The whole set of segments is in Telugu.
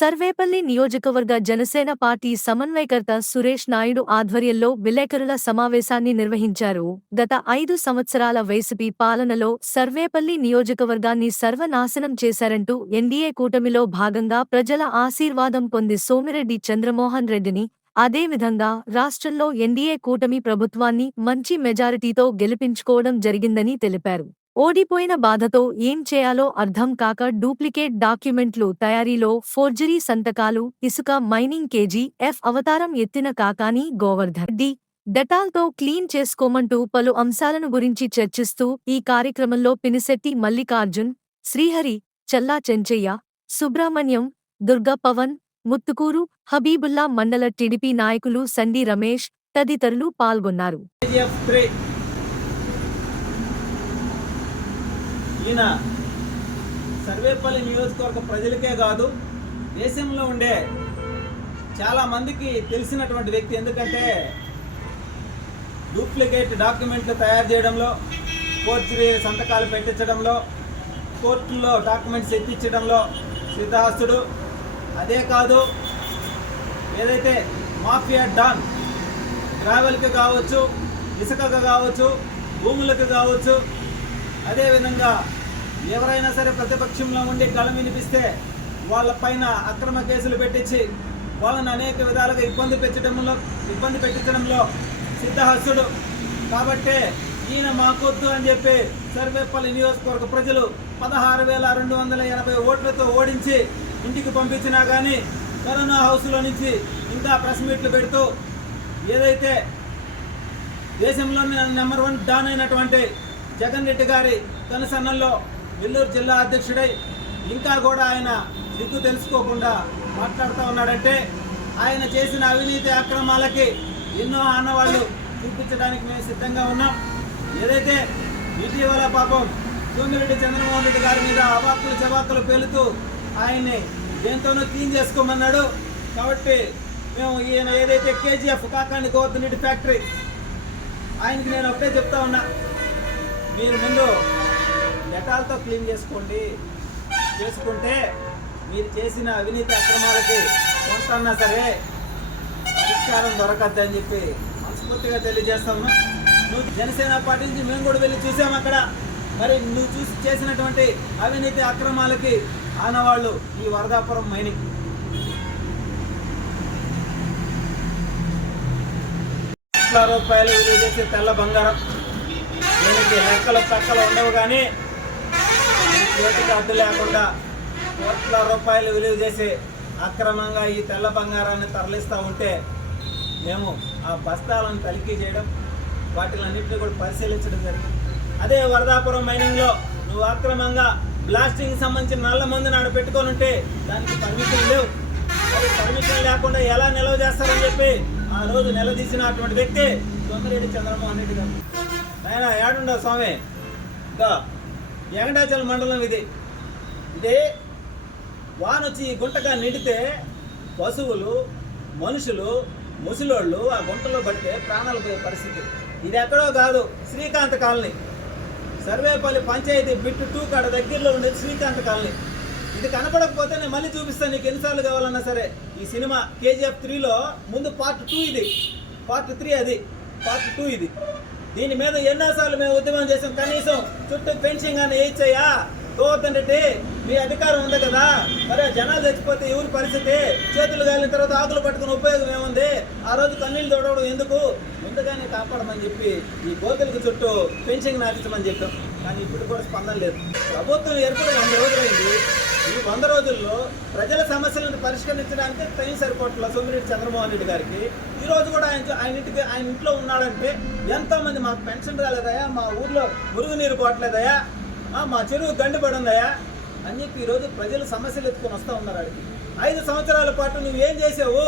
సర్వేపల్లి నియోజకవర్గ జనసేన పార్టీ సమన్వయకర్త సురేష్ నాయుడు ఆధ్వర్యంలో విలేకరుల సమావేశాన్ని నిర్వహించారు. గత ఐదు సంవత్సరాల వైసీపీ పాలనలో సర్వేపల్లి నియోజకవర్గాన్ని సర్వనాశనం చేశారంటూ ఎన్డీఏ కూటమిలో భాగంగా ప్రజల ఆశీర్వాదం పొంది సోమిరెడ్డి చంద్రమోహన్ రెడ్డిని అదేవిధంగా రాష్ట్రంలో ఎన్డీఏ కూటమి ప్రభుత్వాన్ని మంచి మెజారిటీతో గెలిపించుకోవడం జరిగిందని తెలిపారు. ఓడిపోయిన బాధతో ఏం చేయాలో అర్థం కాక డూప్లికేట్ డాక్యుమెంట్లు తయారీలో ఫోర్జరీ సంతకాలు ఇసుక మైనింగ్ కేజీ ఎఫ్ అవతారం ఎత్తిన కాకాని గోవర్ధన్ డి డెటాల్తో క్లీన్ చేసుకోమంటూ పలు అంశాలను గురించి చర్చిస్తూ ఈ కార్యక్రమంలో పినిశెట్టి మల్లికార్జున్ శ్రీహరి చల్లా చెంచయ్య సుబ్రహ్మణ్యం దుర్గా పవన్ ముత్తుకూరు హబీబుల్లా మండల టీడీపీ నాయకులు సండి రమేష్ తదితరులు పాల్గొన్నారు కేజీఎఫ్ త్రీ ఈయన సర్వేపల్లి నియోజకవర్గ ప్రజలకే కాదు దేశంలో ఉండే చాలా మందికి తెలిసినటువంటి వ్యక్తి ఎందుకంటే డూప్లికేట్ డాక్యుమెంట్లు తయారు చేయడంలో ఫోర్జరీ సంతకాలు పెట్టించడంలో కోర్టుల్లో డాక్యుమెంట్స్ ఎత్తించడంలో సిద్ధహస్తుడు. అదే కాదు ఏదైతే మాఫియా డాన్ ట్రావెల్కి కావచ్చు ఇసుకకు కావచ్చు భూములకు కావచ్చు అదేవిధంగా ఎవరైనా సరే ప్రతిపక్షంలో ఉండి గళం వినిపిస్తే వాళ్ళ పైన అక్రమ కేసులు పెట్టించి వాళ్ళని అనేక విధాలుగా ఇబ్బంది పెట్టడంలో ఇబ్బంది పెట్టించడంలో సిద్ధహస్తుడు. కాబట్టే ఈయన మాకొద్దు అని చెప్పి సర్వేపల్లి నియోజకవర్గ ప్రజలు పదహారు వేల రెండు వందల ఎనభై ఓట్లతో ఓడించి ఇంటికి పంపించినా కానీ కరోనా హౌస్లో నుంచి ఇంకా ప్రెస్ మీట్లు పెడుతూ ఏదైతే దేశంలోనే నెంబర్ వన్ డాన్ అయినటువంటి జగన్ రెడ్డి గారి కనుసన్నల్లో నెల్లూరు జిల్లా అధ్యక్షుడై ఇంకా కూడా ఆయన దిక్కు తెలుసుకోకుండా మాట్లాడుతూ ఉన్నాడంటే ఆయన చేసిన అవినీతి అక్రమాలకి ఎన్నో ఆనవాళ్ళు చూపించడానికి మేము సిద్ధంగా ఉన్నాం. ఏదైతే ఇటీవల పాపం సోమిరెడ్డి చంద్రమోహన్ రెడ్డి గారి మీద అవాక్కులు చవాకులు పేలుతూ ఆయన్ని దేంతోనూ క్లీన్ చేసుకోమన్నాడు. కాబట్టి మేము ఈయన ఏదైతే K G F Kakani Govardhan Reddy factory ఆయనకి నేను ఒకటే చెప్తా ఉన్నా. మీరు ముందు డెటాల్తో క్లీన్ చేసుకోండి. చేసుకుంటే మీరు చేసిన అవినీతి అక్రమాలకి కొంతన్నా సరే పరిష్కారం దొరకద్దు అని చెప్పి మనస్ఫూర్తిగా తెలియజేస్తాము నువ్వు జనసేన పార్టీ నుంచి మేము కూడా వెళ్ళి చూసాము అక్కడ. మరి నువ్వు చూసి చేసినటువంటి అవినీతి అక్రమాలకి ఆనవాళ్ళు ఈ వరదాపురం మైనింగ్. రూపాయలు విలువ చేసే తెల్ల బంగారం. దీనికి లెక్కలు పక్కలు ఉండవు కానీ చేతికి అడ్డు లేకుండా కోట్ల రూపాయలు విలువ చేసి అక్రమంగా ఈ తెల్ల బంగారాన్ని తరలిస్తూ ఉంటే మేము ఆ బస్తాలను తనిఖీ చేయడం వాటిలన్నింటినీ కూడా పరిశీలించడం జరిగింది. అదే వరదాపురం మైనింగ్లో నువ్వు అక్రమంగా బ్లాస్టింగ్ సంబంధించిన నల్ల మందు నాడు పెట్టుకొని ఉంటే దానికి పర్మిషన్ లేవు. అది పర్మిషన్ లేకుండా ఎలా నిల్వ చేస్తారని చెప్పి ఆ రోజు నిలదీసినటువంటి వ్యక్తి సోమిరెడ్డి చంద్రమోహన్ రెడ్డి గారు. ఆయన ఏడుండవు స్వామి. ఇంకా వెంకటాచలం మండలం ఇది. ఇది వాన వచ్చి ఈ గుంటగా నిండితే పశువులు మనుషులు ముసలోళ్ళు ఆ గుంటలో పడితే ప్రాణాలు పోయే పరిస్థితి. ఇది ఎక్కడో కాదు Srikanth colony. Sarvepalli panchayat bit two కాడ దగ్గరలో ఉండేది శ్రీకాంత్ కాలనీ. ఇది కనపడకపోతే నేను మళ్ళీ చూపిస్తాను నీకు ఎన్నిసార్లు కావాలన్నా సరే. ఈ సినిమా కేజీఎఫ్ త్రీలో ముందు పార్ట్ టూ ఇది. పార్ట్ త్రీ అది. పార్ట్ టూ ఇది. దీని మీద ఎన్నోసార్లు మేము ఉద్యమం చేసాం కనీసం చుట్టూ ఫెన్సింగ్ అని వేయించయ్యా గోవర్ధన్ రెడ్డి మీ అధికారం ఉంది కదా? మరి జనాలు చచ్చిపోతే ఎవరి పరిస్థితి చేతులు కాలిన తర్వాత ఆకులు పట్టుకుని ఉపయోగం ఏముంది? ఆ రోజు కన్నీళ్ళు తోడవడం ఎందుకు? ముందుగానే కాపాడమని చెప్పి ఈ గోతులకు చుట్టూ ఫెన్సింగ్ నాటించమని చెప్పాం. కానీ ఇప్పుడు కూడా స్పందన లేదు. ప్రభుత్వం ఏర్పడి రెండు రోజులైంది. ఈ వంద రోజుల్లో ప్రజల సమస్యలను పరిష్కరించడానికి టైం సరిపోట్ల సోమిరెడ్డి చంద్రమోహన్ రెడ్డి గారికి. ఈ రోజు కూడా ఆయన ఆయన ఇంటికి ఆయన ఇంట్లో ఉన్నాడంటే ఎంతో మంది మాకు పెన్షన్ రాలేదయా మా ఊర్లో మురుగునీరు పోవట్లేదయా మా చెరువు గండిపడి ఉందయా అని చెప్పి ఈరోజు ప్రజలు సమస్యలు ఎత్తుకొని వస్తూ ఉన్నారు ఆడికి. ఐదు సంవత్సరాల పాటు నువ్వేం చేసావు?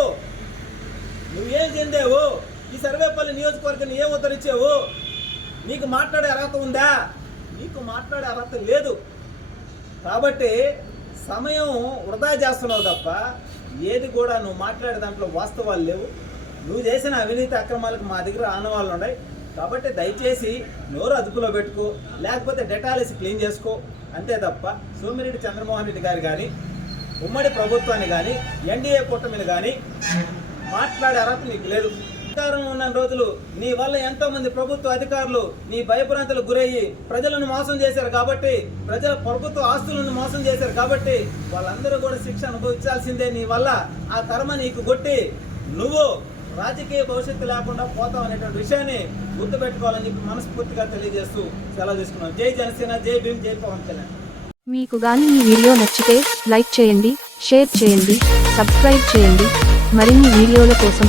నువ్వేం చెందావు? ఈ సర్వేపల్లి నియోజకవర్గాన్ని ఏం ఉద్ధరించావు? నీకు మాట్లాడే అర్హత ఉందా? నీకు మాట్లాడే అర్హత లేదు. కాబట్టి సమయం వృధా చేస్తున్నావు తప్ప ఏది కూడా నువ్వు మాట్లాడే దాంట్లో వాస్తవాలు లేవు. నువ్వు చేసిన అవినీతి అక్రమాలకు మా దగ్గర ఆనవాళ్ళు ఉన్నాయి. కాబట్టి దయచేసి నోరు అదుపులో పెట్టుకో లేకపోతే డెటాలిసి క్లీన్ చేసుకో. అంతే తప్ప సోమిరెడ్డి చంద్రమోహన్ రెడ్డి గారు కానీ ఉమ్మడి ప్రభుత్వాన్ని కానీ ఎన్డీఏ కూటమిని కానీ మాట్లాడే అర్హత నీకు లేదు. అధికారం ఉన్న రోజులు నీ వల్ల ఎంతో మంది ప్రభుత్వ అధికారులు నీ భయభ్రాంతులకు గురయ్యి ప్రజలను మోసం చేశారు కాబట్టి ప్రజల ప్రభుత్వ ఆస్తులను మోసం చేశారు కాబట్టి వాళ్ళందరూ కూడా శిక్ష అనుభవించాల్సిందే నీ వల్ల. ఆ కర్మ నీకు కొట్టి నువ్వు రాజకీయ భవిష్యత్తు లేకుండా పోతావు అనేటువంటి విషయాన్ని గుర్తుపెట్టుకోవాలని చెప్పి మనస్ఫూర్తిగా తెలియజేస్తూ సెలవు తీసుకున్నాం. జై జనసేన జై భీమ్ జై పవన్ కళ్యాణ్. మీకు గాని ఈ వీడియో నచ్చితే లైక్ చేయండి షేర్ చేయండి సబ్స్క్రైబ్ చేయండి. మరిన్ని వీడియోల కోసం